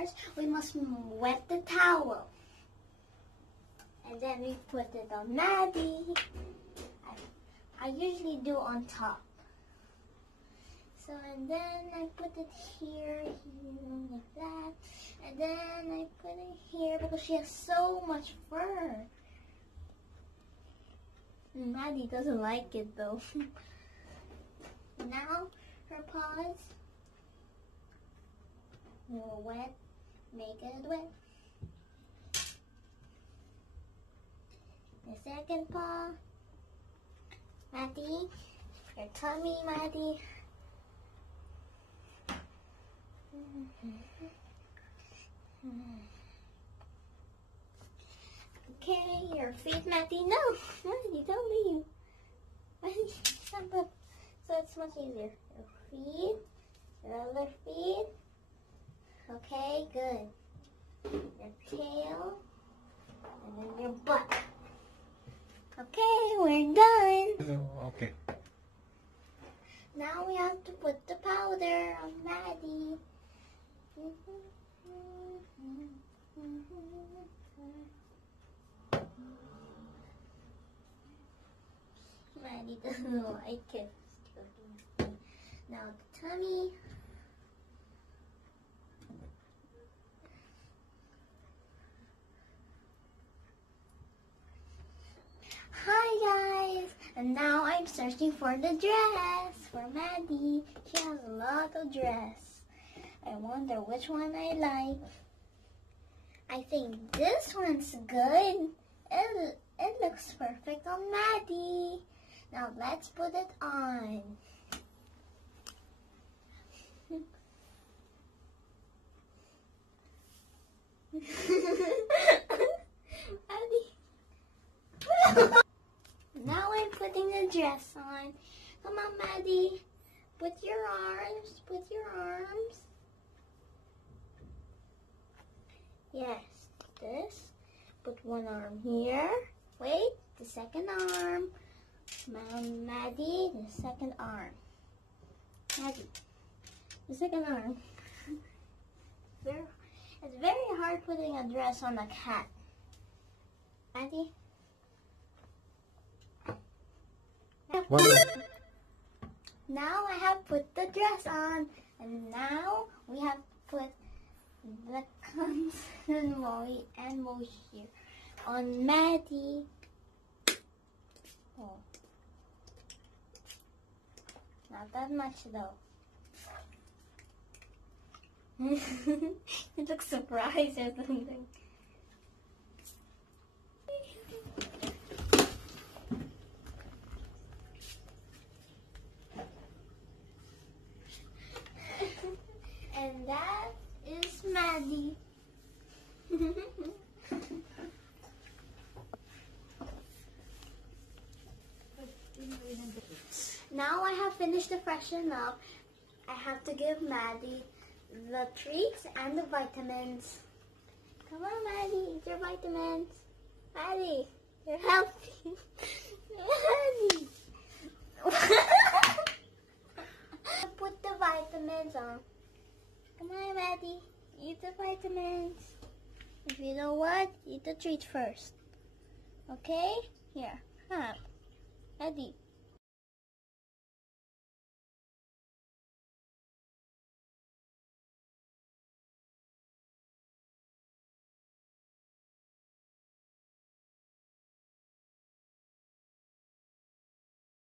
first we must wet the towel. And then we put it on Maddie. I usually do on top. So, and then I put it here, like that. And then I put it here because she has so much fur. Maddie doesn't like it though. Now her paws will wet, make it wet. The second paw, Maddie, your tummy, Maddie. Okay, your feet, Maddie. No, Maddie, don't leave. Maddie, stand up. So it's much easier. Your feet, your other feet. Okay, good. Your tail, and then your butt. Okay, we're done. Okay. Now we have to put the powder on Maddie. Maddie doesn't like it. Now the tummy. Hi guys! And now I'm searching for the dress for Maddie. She has a lot of dress. I wonder which one I like. I think this one's good. It looks perfect on Maddie. Now let's put it on. Maddie. Now I'm putting the dress on. Come on, Maddie. Put your arms. Put your arms. Yes, this. Put one arm here. Wait, the second arm. Now, Maddie, the second arm. Maddie, the second arm. It's very hard putting a dress on a cat. Maddie? Now I have put the dress on, and now we have put the constant and moisture on Maddie. Oh, not that much though. You look surprised or something. And that is Maddie. Now I have finished the freshen up. I have to give Maddie the treats and the vitamins. Come on, Maddie, eat your vitamins. Maddie, you're healthy. Maddie. Put the vitamins on. Come on, Maddie, eat the vitamins. If you know what, eat the treats first. Okay? Here, come on. Maddie.